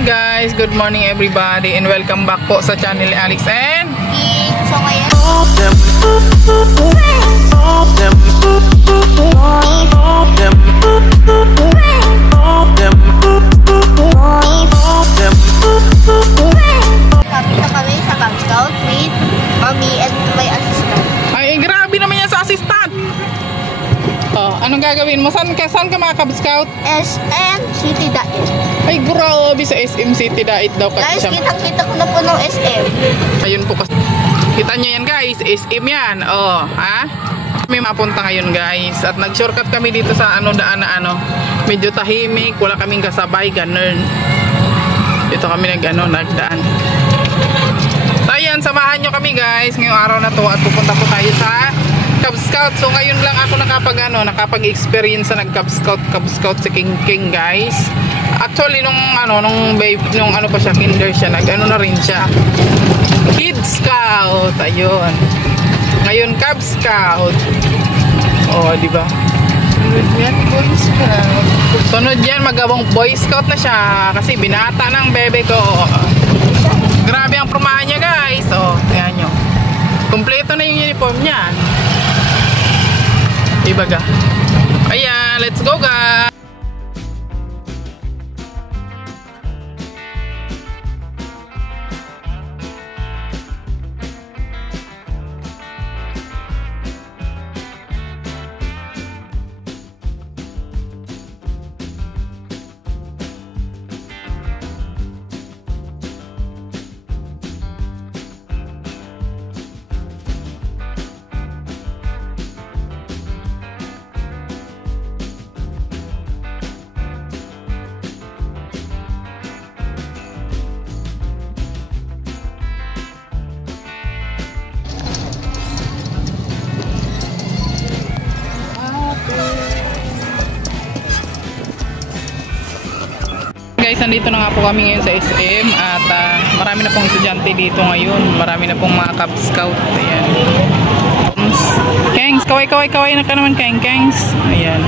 morning guys, good morning everybody and welcome back po sa channel ni Alex and So ngayon kapita kami sa Cub Scout with mommy and my assistant. ay grabe naman yan sa assistant. Oh, anong gagawin mo? Saan ka mga Cub Scout? SM City Dait. Ay grabe sa SM City Dait daw. Guys, kitang-kita ko na po ng SM. Ayun po kasi. Kita nyo yan guys, SM yan. Oh, ha? May mapunta ngayon guys. At nag-shortcut kami dito sa daan na medyo tahimik, wala kaming kasabay, ganun. Dito kami nagdaan. So ayan, samahan nyo kami guys ngayong araw na to at pupunta po tayo sa Cub Scout. So ngayon lang ako nakapag-experience sa Cub Scout sa King guys. Actually nung pa siya, kinder siya, na rin siya. Kid Scout, ayun. Ngayon Cub Scout. Oh, di ba? Yan, Boy Scout. Sunod yan, magawang Boy Scout na siya kasi binata ng bebe ko. Grabe ang prumahan niya guys. Oh, ayan nyo. Kompleto na yung uniform niya. Ibaga. Ayan, let's go guys. Guys, nandito na nga po kami ngayon sa SM at marami na pong estudyante dito ngayon. Marami na pong mga Cub Scout. Ayan. Kengs, kaway na ka naman, Kengs. Ayan.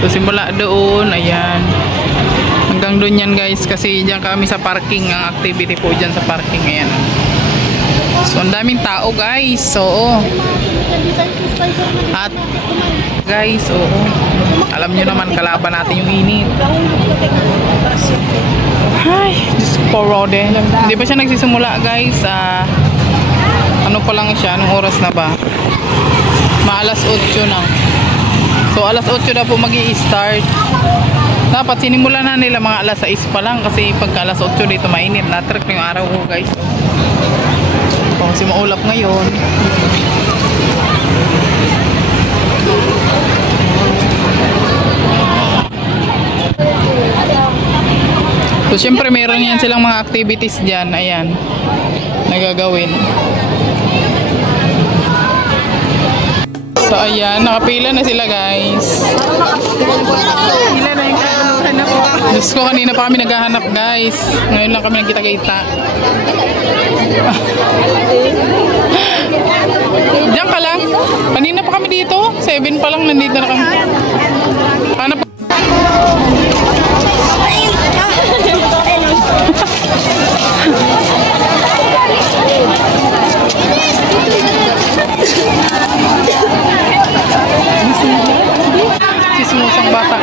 So simula doon, ayan. Hanggang doon yan guys kasi diyan kami sa parking, ang activity po diyan sa parking. Ayan. So ang daming tao guys. So at guys, alam nyo naman kalaban natin yung init. Ay, Diyos ko Rode. Hindi pa siya nagsisimula guys. Ano pa lang siya, anong oras na ba? Maalas 8 na. So alas 8 na po mag-i-start. Dapat sinimula na nila mga alas 6 pa lang kasi pagka alas 8 dito mainit. Natrek na yung araw ko guys. Kasi maulap ngayon. So syempre meron yan silang mga activities dyan. Ayan, nagagawin. So ayan, nakapila na sila guys. Pila na yung hanap. Diyos ko, kanina pa kami naghahanap guys. Ngayon lang kami nagkita-kita. Diyan ka lang. Kanina pa kami dito. 7 pa lang nandito na kami. Hanap. Sismusang bata.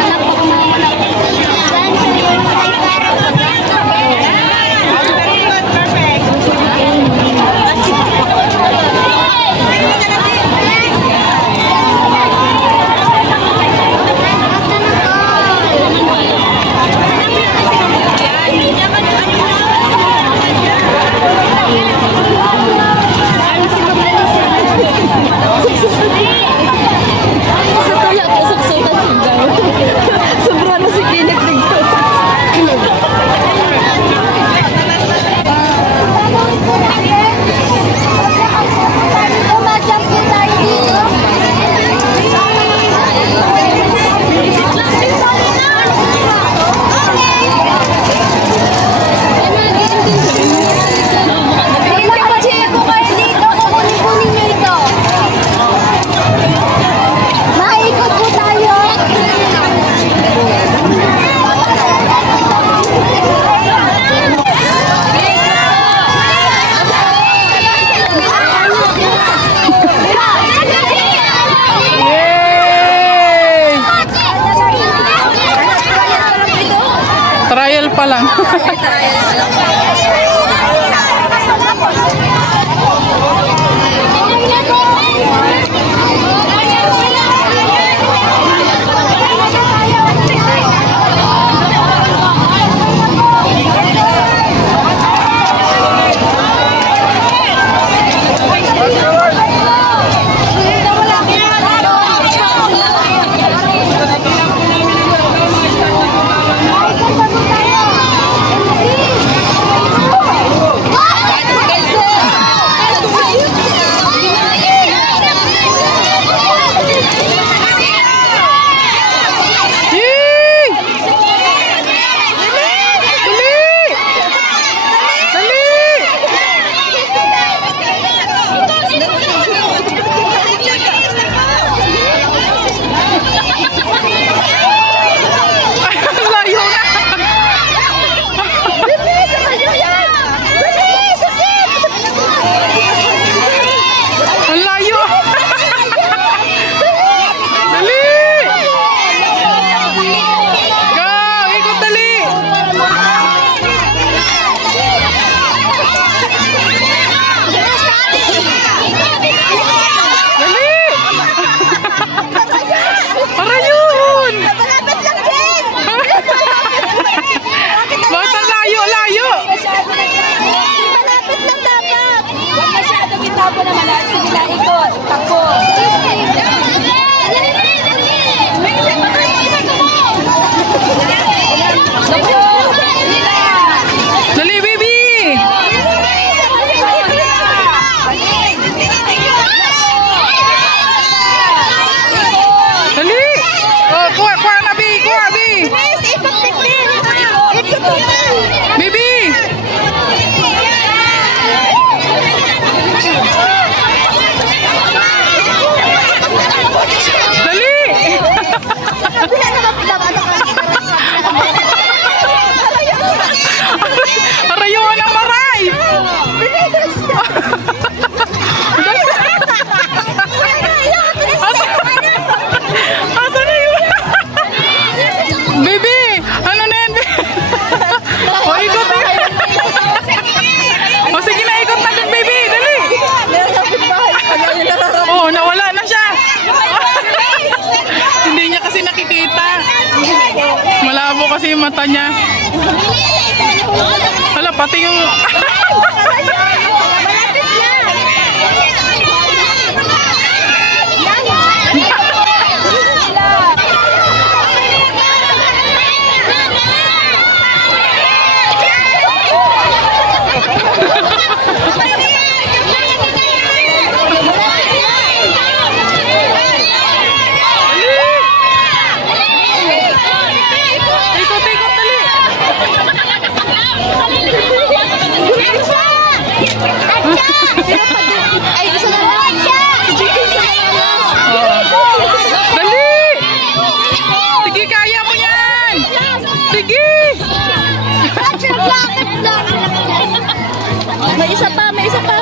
pa lang. Kasi yung mata niya. Hala, pati yung...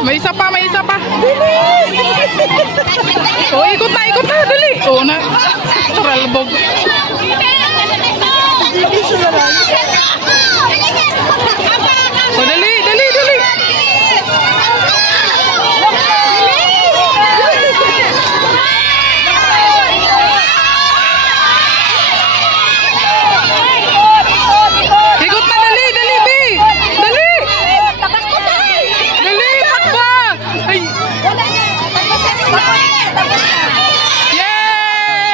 May isa pa. Oh, ikot na, dali. Oh, na. Tralbog. Oh, dali. Ikot na, dali, Bi. Dali. Ay. Yay!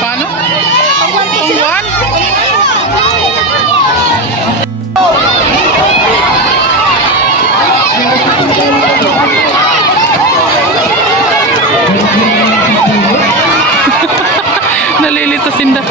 Paano? Pang-1? Nalilito sinda.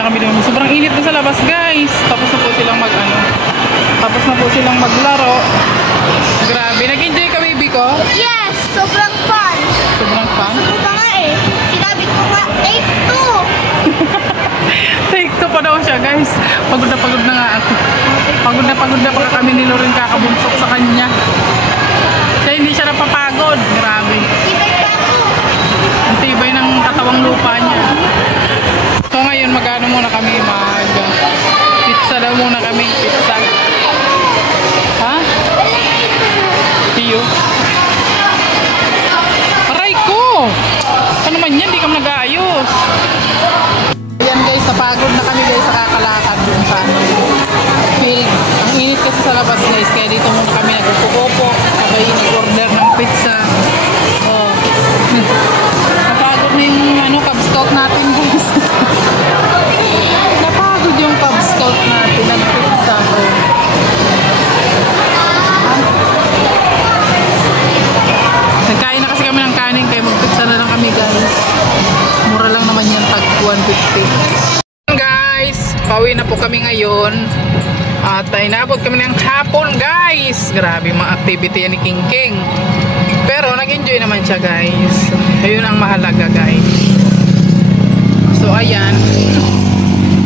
na kami doon. Sobrang init na sa labas, guys. Tapos na po silang tapos na po silang maglaro. Grabe, nag-enjoy ka, baby ko? Yes! Sobrang fun! Sobrang fun. Sabi ko nga eh. Sinabi ko nga, take 2! Take 2 pa daw siya, guys. Pagod na nga ako. Pagod na pa kami ni Loren kakabunsok sa kanya. Kaya hindi siya napapagod. Grabe. Tibay pa ako! Ang tibay ng katawang lupa niya. So ngayon mag-ano muna kami, pizza daw muna kami, pizza. Ha? Tiyo. Aray ko! Ano naman yan? Di kami nag-aayos. Ayan guys, napagod na kami guys sa kakalakad dun sa field. Ang init kasi sa labas guys, kaya dito muna kami nagpupupo. Sabay nag-order ng pizza. Oh. Napagod na yung Cub Scout natin guys. Napagod yung Cub Scout natin. Nag-pizza ko. Nagkain na kasi kami ng kanin kaya mag-pizza na lang kami guys. Mura lang naman yan pag 150. Guys, pauwi na po kami ngayon. At inabot kami ng hapon guys. Grabe mga activity yan ni King King. Pero nag-enjoy naman siya guys. Ayun ang mahalaga guys. So ayan.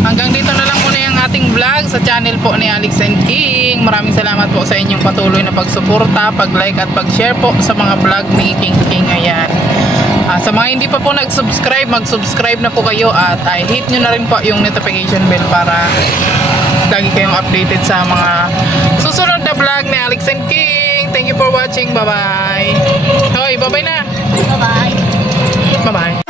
Hanggang dito na lang muna yung ating vlog sa channel po ni Alex and King. Maraming salamat po sa inyong patuloy na pagsuporta, pag-like at pag-share po sa mga vlog ni King King. Ayan. Sa mga hindi pa po nag-subscribe, mag-subscribe na po kayo at hit nyo na rin po yung notification bell para lagi kayong updated sa mga susunod na vlog ni Alex and King. Thank you for watching. Bye-bye. Hoy, bye-bye na. Bye-bye! Bye-bye.